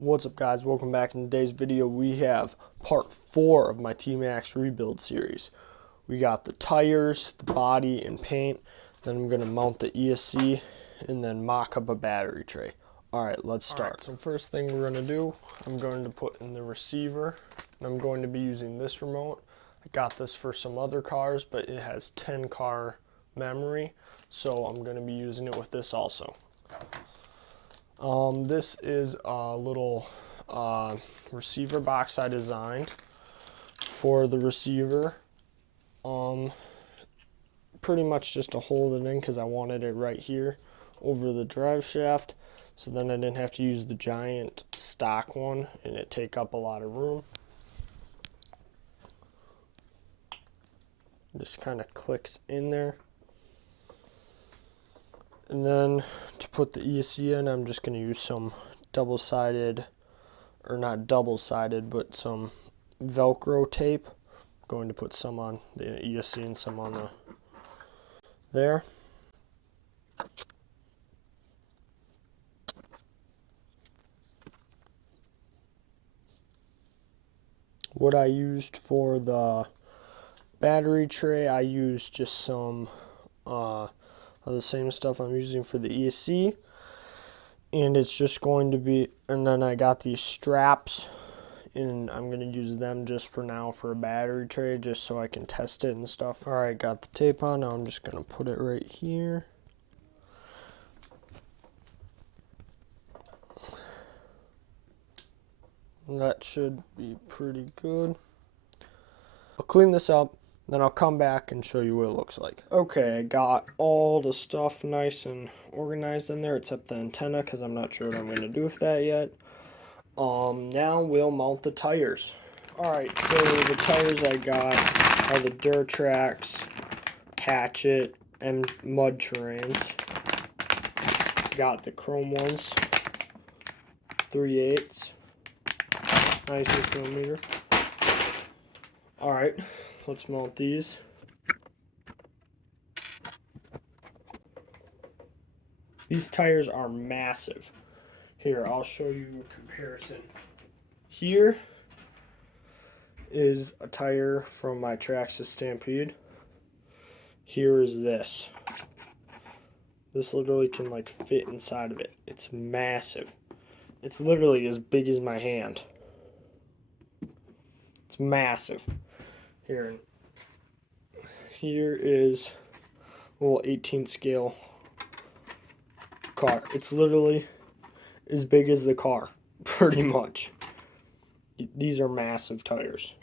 What's up, guys? Welcome back. In today's video we have part 4 of my t-maxx rebuild series. We got the tires, the body, and paint. Then I'm going to mount the ESC and then mock up a battery tray. Alright, let's start. So first thing we're going to do, I'm going to put in the receiver, and I'm going to be using this remote. I got this for some other cars, but it has 10 car memory, so I'm going to be using it with this also. This is a little receiver box I designed for the receiver. Pretty much just to hold it in because I wanted it right here over the drive shaft, so then I didn't have to use the giant stock one and it take up a lot of room. Just kind of clicks in there. And then to put the ESC in, I'm just going to use some double-sided, or not double-sided, but some Velcro tape. I'm going to put some on the ESC and some on there. What I used for the battery tray, I used just some of the same stuff I'm using for the ESC, and it's just going to be, and then I got these straps, and I'm going to use them just for now for a battery tray, just so I can test it and stuff. Alright, got the tape on. Now I'm just going to put it right here. That should be pretty good. I'll clean this up, then I'll come back and show you what it looks like. Okay, I got all the stuff nice and organized in there except the antenna, because I'm not sure what I'm going to do with that yet. Now we'll mount the tires. Alright, so the tires I got are the Traxxas Hatchet and mud terrains. Got the chrome ones, 3/8, 96mm. Alright, let's mount these. These tires are massive. Here, I'll show you a comparison. Here is a tire from my Traxxas Stampede. Here is this. This literally can like fit inside of it. It's massive. It's literally as big as my hand. It's massive. Here is a little 18 scale car. It's literally as big as the car, pretty much. These are massive tires.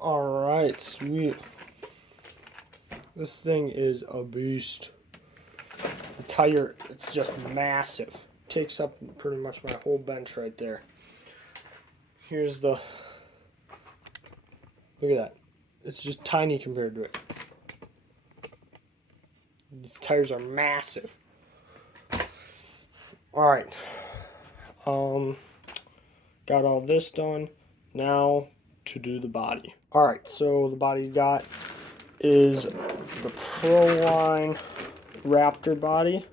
Alright, sweet. This thing is a beast. The tire, it's just massive. Takes up pretty much my whole bench right there. Here's the, look at that. It's just tiny compared to it. These tires are massive. Alright. Got all this done. Now to do the body. Alright, so the body got is the Proline Raptor body.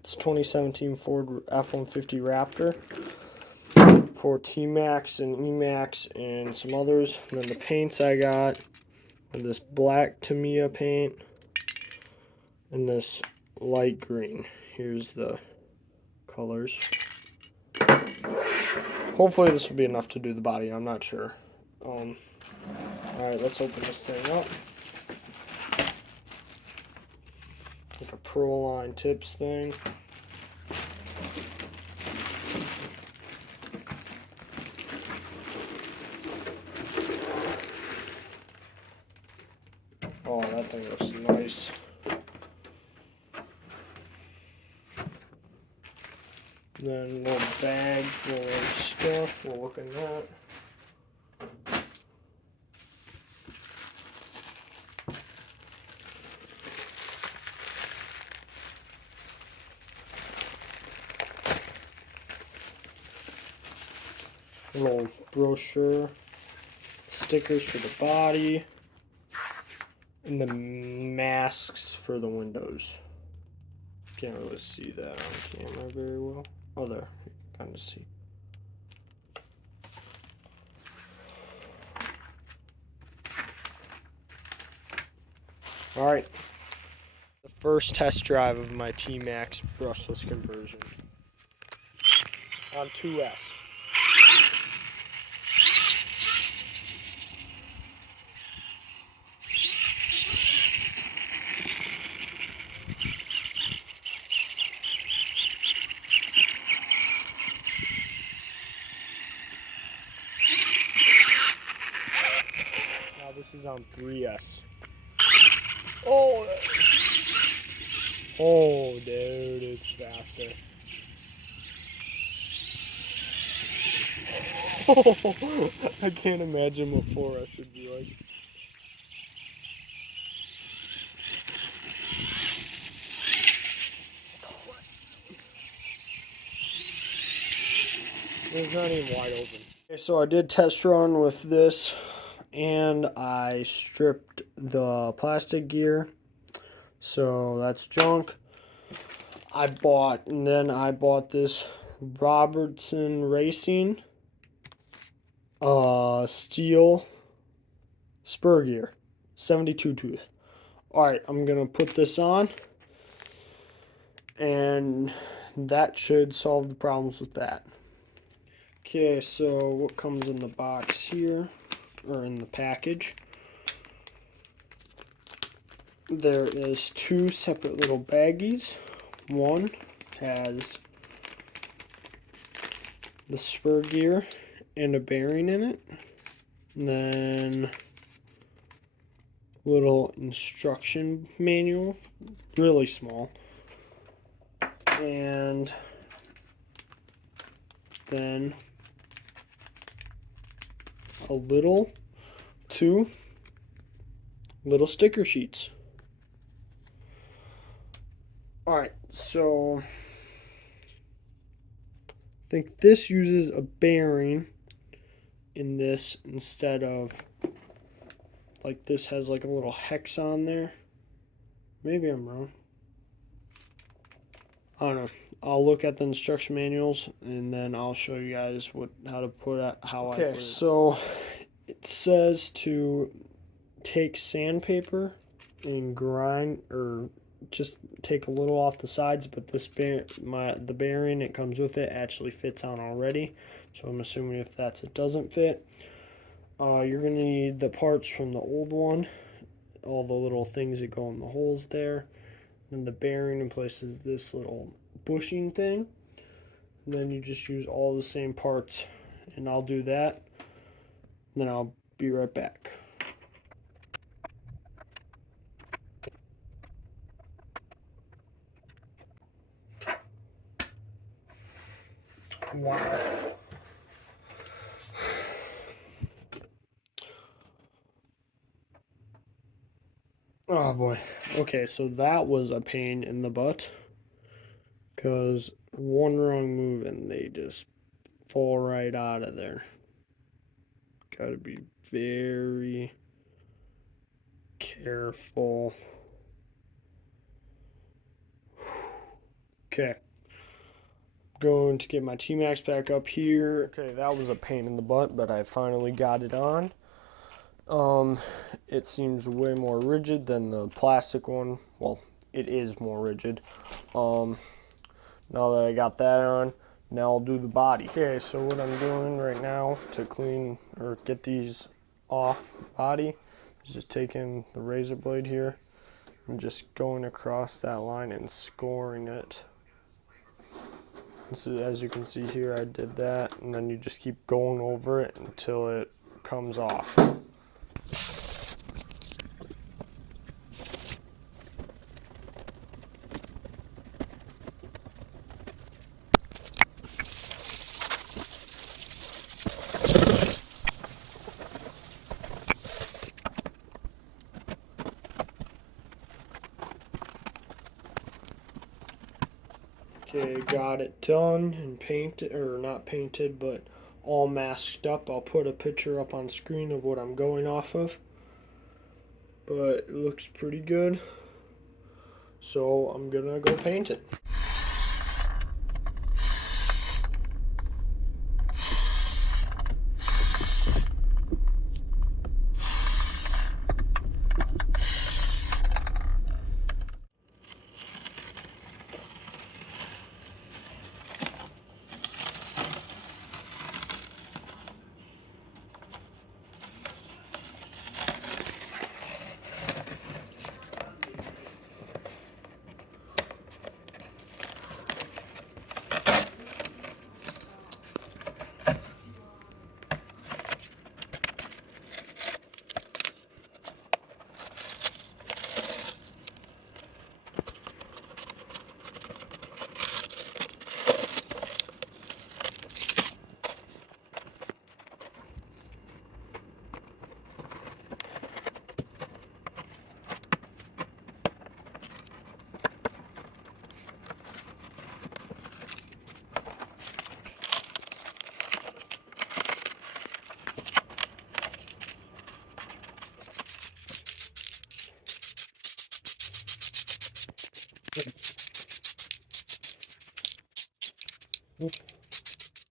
It's 2017 Ford F-150 Raptor for t-maxx and e-maxx and some others. And then the paints I got are this black Tamiya paint and this light green. Here's the colors. Hopefully this will be enough to do the body. I'm not sure. Alright, let's open this thing up. Like a Proline tips thing. Oh, that thing looks nice. Then a little bag full of stuff. We'll look at that. A little brochure, stickers for the body, and the masks for the windows. Can't really see that on camera very well. Oh, there, you can kind of see. All right, the first test drive of my t-maxx brushless conversion on 2S. Now this is on 3S. Oh, oh, dude, it's faster. I can't imagine what 4S would be like. It's not even wide open. Okay, so I did test run with this, and I stripped the plastic gear, so that's junk. I bought this Robertson Racing steel spur gear, 72 tooth. Alright, I'm gonna put this on, and that should solve the problems with that. Okay, so what comes in the box here, or in the package? There is 2 separate little baggies. One has the spur gear and a bearing in it. And then little instruction manual, really small. And then two little sticker sheets. Alright, so I think this uses a bearing in this instead of, like, this has like a little hex on there. Maybe I'm wrong. I don't know. I'll look at the instruction manuals and then I'll show you guys how to put it. Okay, so it says to take sandpaper and grind, or just take a little off the sides, but the bearing it comes with it actually fits on already, so I'm assuming if it doesn't fit, you're gonna need the parts from the old one, all the little things that go in the holes there, and the bearing in place is this little bushing thing, and then you just use all the same parts, and I'll do that, and then I'll be right back. Wow. Oh boy. Okay, so that was a pain in the butt, because one wrong move and they just fall right out of there. Gotta be very careful. Okay. Going to get my t-maxx back up here. Okay, that was a pain in the butt, but I finally got it on. It seems way more rigid than the plastic one. Well, it is more rigid. Now that I got that on, now I'll do the body. Okay, so what I'm doing right now to clean or get these off the body is just taking the razor blade here and just going across that line and scoring it. So as you can see here, I did that, and then you just keep going over it until it comes off. Okay, got it done and painted, or not painted, but all masked up. I'll put a picture up on screen of what I'm going off of. But it looks pretty good. So I'm gonna go paint it.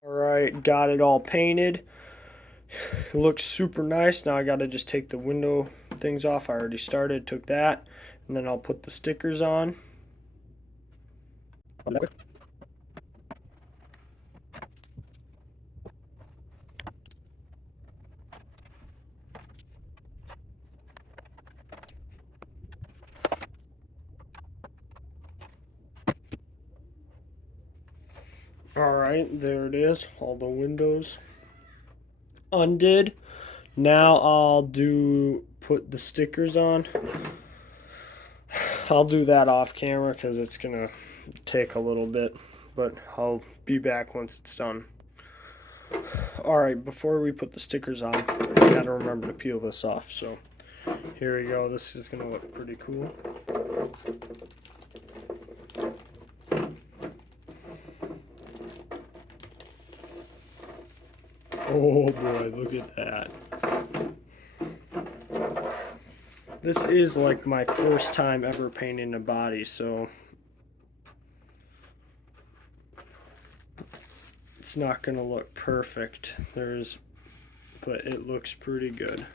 Alright, got it all painted. It looks super nice. Now I gotta just take the window things off. I already started, took that. And then I'll put the stickers on. Alright, there it is. All the windows undid. Now I'll put the stickers on. I'll do that off camera because it's gonna take a little bit, but I'll be back once it's done. Alright, before we put the stickers on, we gotta remember to peel this off. So here we go. This is gonna look pretty cool. Oh boy, look at that. This is like my first time ever painting a body, so it's not gonna look perfect. But it looks pretty good.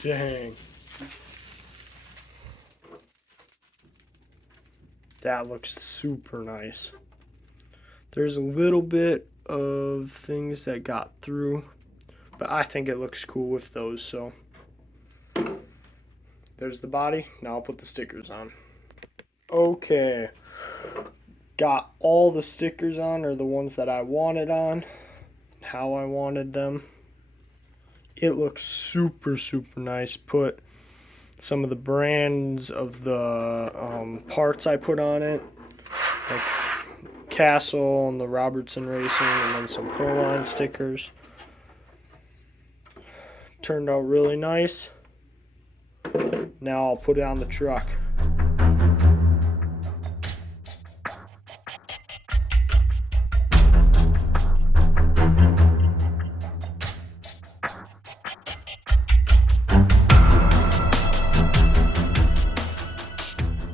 Dang. That looks super nice. There's a little bit of things that got through, but I think it looks cool with those, so. There's the body. Now I'll put the stickers on. Okay. Got all the stickers on, or the ones that I wanted on, how I wanted them. It looks super, super nice. Put some of the brands of the parts I put on it, like Castle and the Robertson Racing, and then some Proline stickers. Turned out really nice. Now I'll put it on the truck.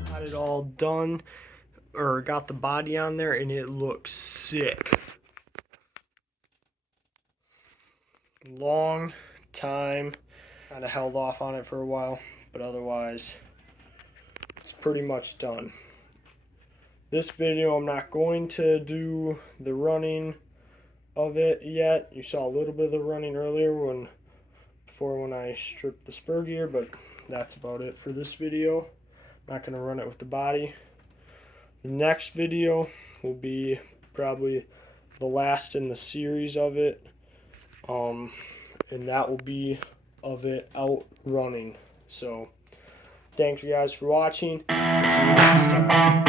Got it all done, or got the body on there, and it looks sick. Long time. Kind of held off on it for a while, but otherwise it's pretty much done. This video, I'm not going to do the running of it yet. You saw a little bit of the running earlier before when I stripped the spur gear, but that's about it for this video. I'm not going to run it with the body. The next video will be probably the last in the series of it. And that will be of it out running. So thanks you guys for watching. See you next time.